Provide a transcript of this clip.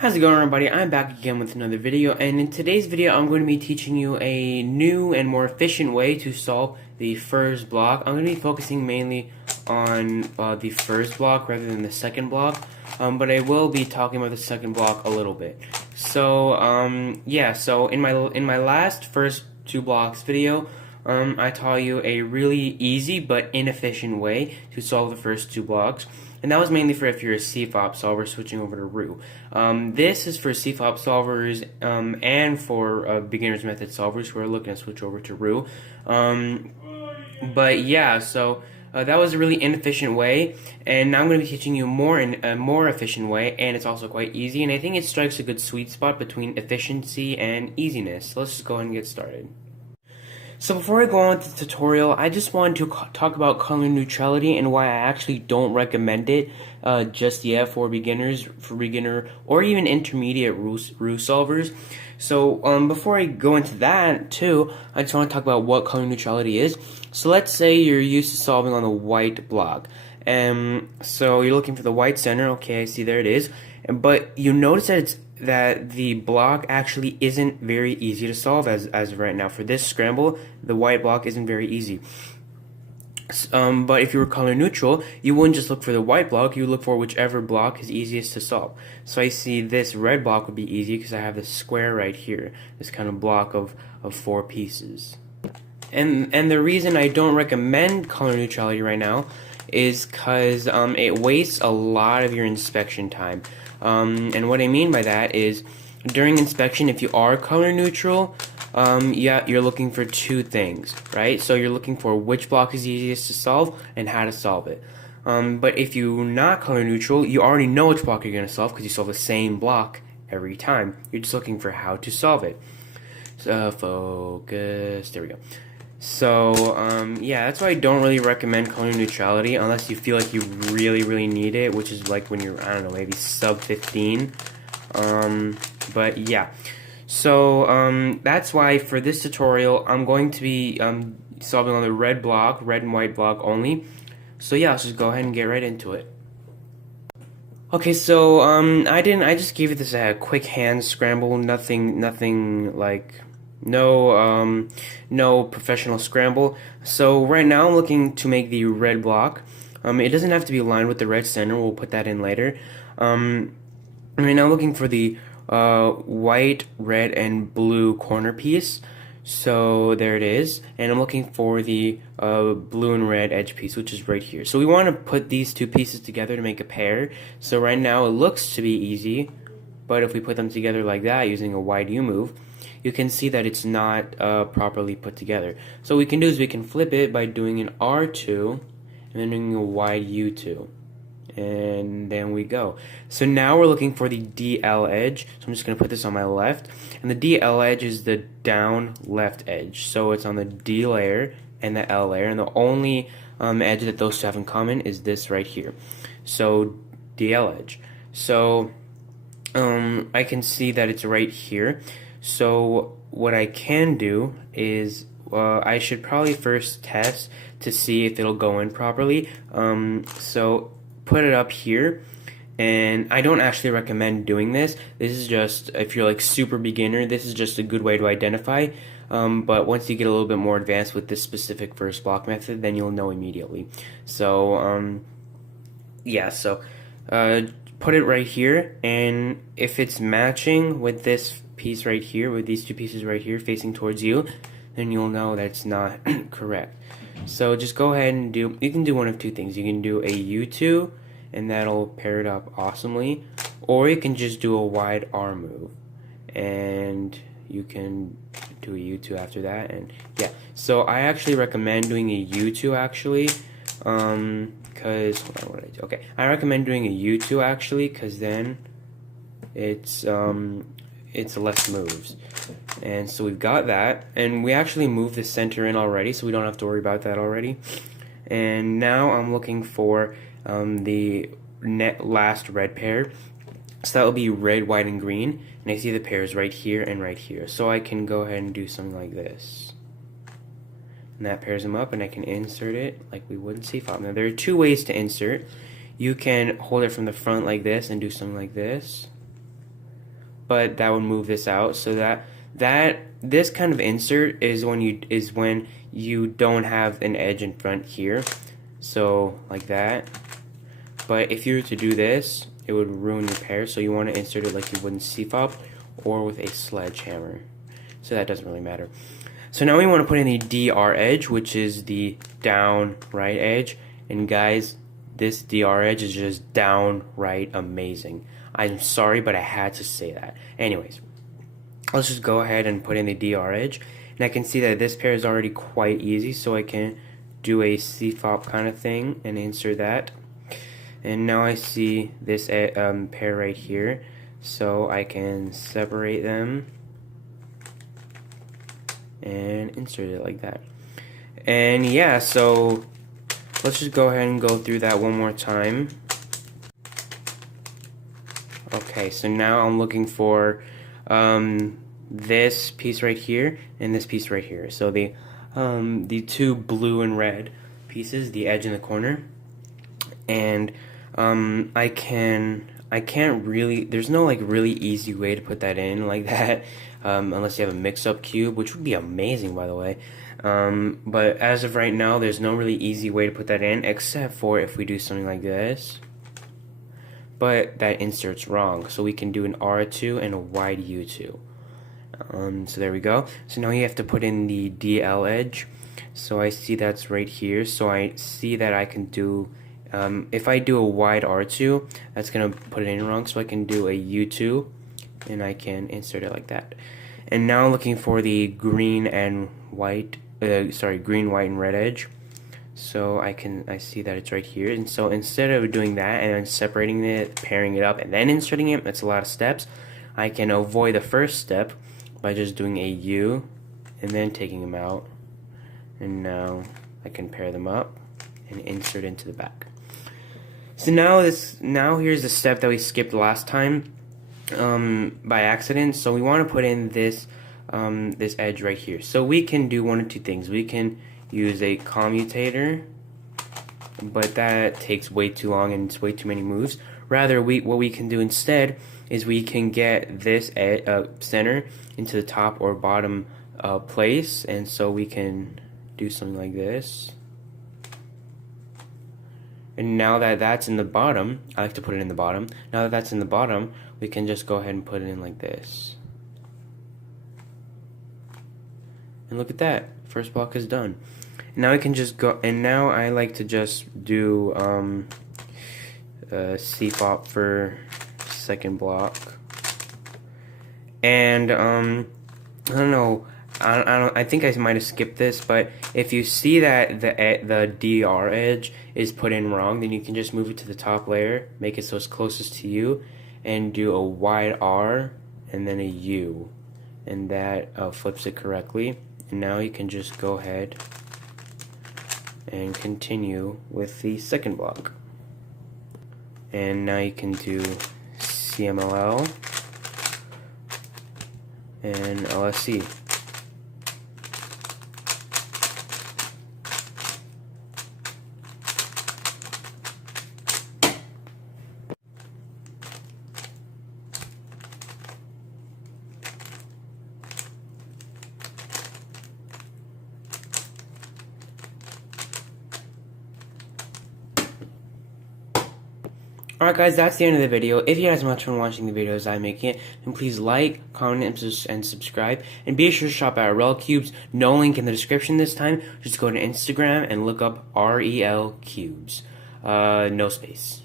How's it going, everybody? I'm back again with another video, and in today's video I'm going to be teaching you a new and more efficient way to solve the first block. I'm going to be focusing mainly on the first block rather than the second block, but I will be talking about the second block a little bit. So yeah, so in my last first two blocks video, I taught you a really easy but inefficient way to solve the first two blocks. And that was mainly for if you're a CFOP solver switching over to Roux. This is for CFOP solvers and for beginner's method solvers who are looking to switch over to Roux. But yeah, so that was a really inefficient way, and now I'm going to be teaching you a more efficient way, and it's also quite easy, and I think it strikes a good sweet spot between efficiency and easiness. So let's just go ahead and get started. So before I go on with the tutorial, I just wanted to talk about color neutrality and why I actually don't recommend it just yet for beginners, or even intermediate Roux solvers. So before I go into that too, I just want to talk about what color neutrality is. So let's say you're used to solving on the white block. So you're looking for the white center. Okay, I see, there it is. But you notice that the block actually isn't very easy to solve as of right now. For this scramble, the white block isn't very easy. But if you were color neutral, you wouldn't just look for the white block, you would look for whichever block is easiest to solve. So I see this red block would be easy because I have this square right here, this kind of block of 4 pieces. And the reason I don't recommend color neutrality right now is because it wastes a lot of your inspection time. And what I mean by that is, during inspection, if you are color neutral, yeah, you're looking for 2 things, right? So you're looking for which block is easiest to solve and how to solve it. But if you're not color neutral, you already know which block you're going to solve because you solve the same block every time. You're just looking for how to solve it. So focus, there we go. So yeah, that's why I don't really recommend color neutrality unless you feel like you really need it, which is like when you're, I don't know, maybe sub 15. But yeah, so that's why for this tutorial I'm going to be solving on the red and white block only. So yeah, let's just go ahead and get right into it. Okay, so I just gave it this quick hand scramble, nothing like no professional scramble. So right now I'm looking to make the red block. It doesn't have to be aligned with the red center, we'll put that in later. Right now I'm looking for the white, red, and blue corner piece. So there it is, and I'm looking for the blue and red edge piece, which is right here. So we want to put these 2 pieces together to make a pair. So right now it looks to be easy, but if we put them together like that using a wide U move, you can see that it's not properly put together. So what we can do is we can flip it by doing an R2 and then doing a wide U2. And then we go. So now we're looking for the DL edge. So I'm just going to put this on my left. And the DL edge is the down left edge. So it's on the D layer and the L layer. And the only edge that those 2 have in common is this right here. So DL edge. So I can see that it's right here. So what I can do is I should probably first test to see if it'll go in properly. So put it up here, and I don't actually recommend doing this. This is just, if you're like super beginner, this is just a good way to identify. But once you get a little bit more advanced with this specific first block method, then you'll know immediately. So yeah, so put it right here, and if it's matching with this piece right here, with these 2 pieces right here facing towards you, then you'll know that's not correct. So just go ahead and you can do one of 2 things. You can do a U2 and that'll pair it up awesomely, or you can just do a wide R move and you can do a U2 after that. And yeah, so I actually recommend doing a U2 actually, because hold on, what did I do? Okay, I recommend doing a U2 actually, because then it's less moves. And so we've got that, and we actually moved the center in already, so we don't have to worry about that already. And now I'm looking for the last red pair. So that will be red, white, and green, and I see the pairs right here and right here. So I can go ahead and do something like this. And that pairs them up, and I can insert it like we would in CFOP. Now there are 2 ways to insert. You can hold it from the front like this and do something like this. but that would move this out. So that this kind of insert is when you don't have an edge in front here, so like that. But if you were to do this, it would ruin your pear, so you want to insert it like you would in CFOP or with a sledgehammer. So that doesn't really matter. So now we want to put in the DR edge, which is the down right edge. And guys, this DR edge is just downright amazing. I'm sorry, but I had to say that. Anyways, let's just go ahead and put in the DR edge. And I can see that this pair is already quite easy, so I can do a CFOP kind of thing and insert that. And now I see this pair right here, so I can separate them and insert it like that. And yeah, so let's just go ahead and go through that one more time. Okay, so now I'm looking for this piece right here and this piece right here. So the two blue and red pieces, the edge in the corner. And I can't really, there's no like really easy way to put that in like that, unless you have a mix-up cube, which would be amazing, by the way. But as of right now, there's no really easy way to put that in, except for if we do something like this. But that insert's wrong, so we can do an R2 and a wide U2. So there we go. So now you have to put in the DL edge. So I see that's right here. So I see that I can do, if I do a wide R2, that's going to put it in wrong. So I can do a U2, and I can insert it like that. And now I'm looking for the green and white, green, white, and red edge. So I see that it's right here. And so instead of doing that and then separating it, pairing it up, and then inserting it, that's a lot of steps. I can avoid the first step by just doing a U and then taking them out. And now I can pair them up and insert into the back. So now here's the step that we skipped last time by accident. So we want to put in this this edge right here. So we can do one of two things. We can use a commutator, but that takes way too long and it's way too many moves. Rather, what we can do instead is we can get this center into the top or bottom place, and so we can do something like this. And now that that's in the bottom, I like to put it in the bottom. Now that that's in the bottom, we can just go ahead and put it in like this. And look at that, first block is done. Now I can just go, and now I like to just do CFOP for second block. And I don't know, I think I might have skipped this, but if you see that the DR edge is put in wrong, then you can just move it to the top layer, make it so it's closest to you, and do a wide R and then a U, and that flips it correctly. And now you can just go ahead and continue with the second block. And now you can do CMLL and LSC. Alright guys, that's the end of the video. If you guys have much fun watching the videos I'm making, then please like, comment, and subscribe. And be sure to shop at REL Cubes. No link in the description this time. Just go to Instagram and look up REL Cubes. No space.